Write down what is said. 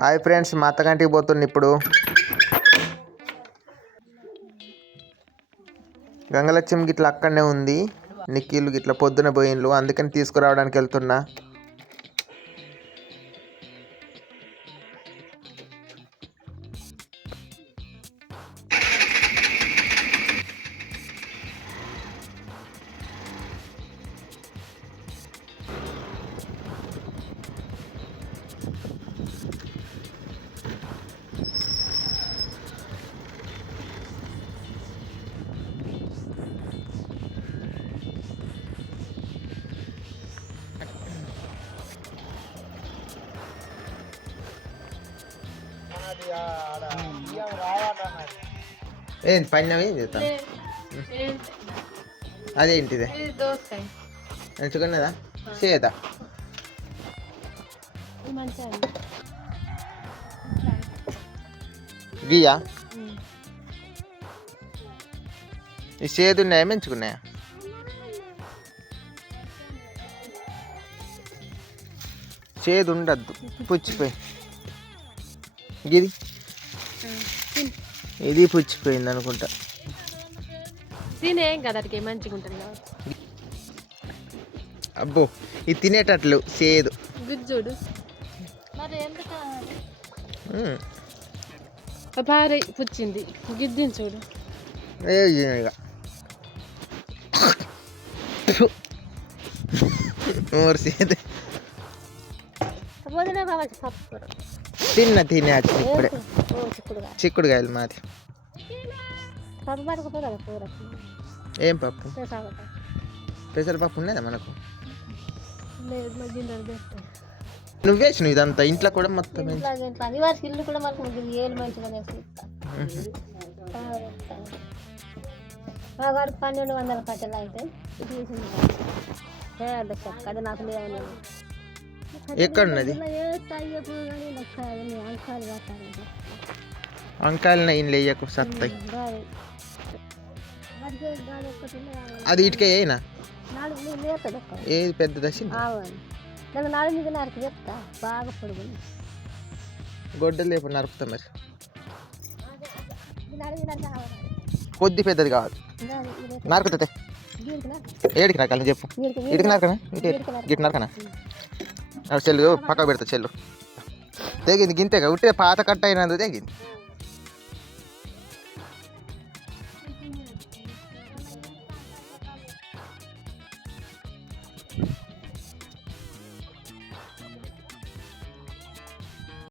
Hi friends, మా అత్తగంటికి పోతున్నా ఇప్పుడు. గంగలక్ష్మి గిట్ల అక్కడనే ఉంది. నిక్కీలు గిట్ల పొద్దున పోయిన్లు, అందుకని తీసుకురావడానికి వెళ్తున్నా. ఏంటి పైన ఏం చేస్తాను? అదేంటిదే ఎంచుకున్నదా చేదా? గియా ఈ చేదు ఉన్నాయా మెంచుకున్నాయా? చేదు ఉండద్దు, పుచ్చిపోయి గిది ఇది పుచ్చిపోయింది అనుకుంటా. తినేం కదా మంచిగా ఉంటుంది. అబ్బో ఇది తినేటట్లు చేదు గుజ్జుడు భారీ పుచ్చింది గిద్దిని చూడు. తిన్న తినే ఇప్పుడే చిక్కుడుకాయలు మాది. ఏం పప్పు? పెసరపప్పు ఉన్నదా మనకు? నువ్వేసినావు ఇదంతా ఇంట్లో కూడా మొత్తం. ఇల్లు కూడా మనకు ఏళ్ళు మంచిగా 1200 కట్టెలు అయితే అది నాకు లేవని. ఎక్కడున్నది వంకాయలు? ఇంట్లో వేయకు సత్తాయి. అది ఇటుకే అయినా ఏది పెద్ద దశ బాగా పొడుగు గొడ్డలు లేపు నరుకుతా. మరి కొద్ది పెద్దది కావాలి నరుకుతుంది. ఏడికి నరకాలి చెప్పు? ఇటుకి నరకనా? ఇటు నరకనా? చెల్లు పక్క పెడతా. చెల్లు తెగింది గింతేగా ఉట్టే పాత కట్ట అయినందుకు తెగింది.